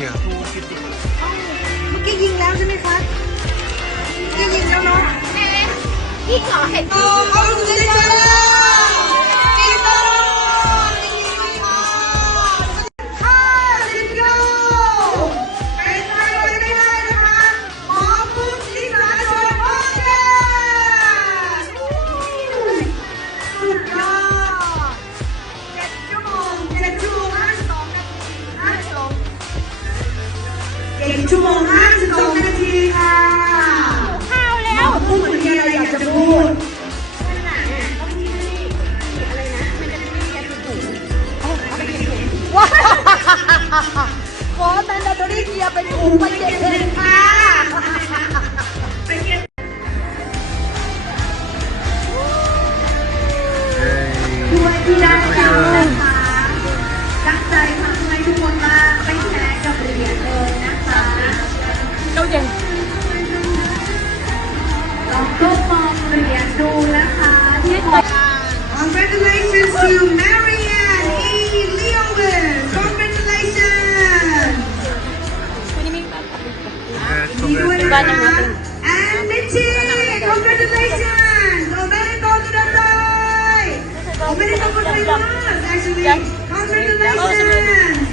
Yeah. เมื่อกี้ยิงแล้วใช่ไหมคะเมื่อกี้ยิงแล้วเนาะ พี่ขอเห็น โอ้เขาจะได้เจอแล้วอีกแล้ว50 โลเป็นไปไม่ได้นะคะหมอพูดที่สาชนโอเคสุดยอด7 ชั่วโมง52 นาที7 ชั่วโมง 52 นาทีค่ะ ข้าวแล้ว พูดเหมือนมีอะไรอยากจะพูด ว้าขอแมนดาโตรี่เกียร์เป็นถุงไปเก็บเพลงค่ะ ด้วยที่ได้เรานะคะตั้งใจทำให้ทุกคนมาไม่แพ้กับเหรียญเลยนะคะ เราเย็น ลองก็มองเหรียญดูนะคะที่บอก Congratulations to Marianne E. Lewis Congratulations ดีด้วยนะคะ and Mitchie Congratulations โอเมริโกสุดท้ายโอเมริโกสุดท้าย actually Congratulations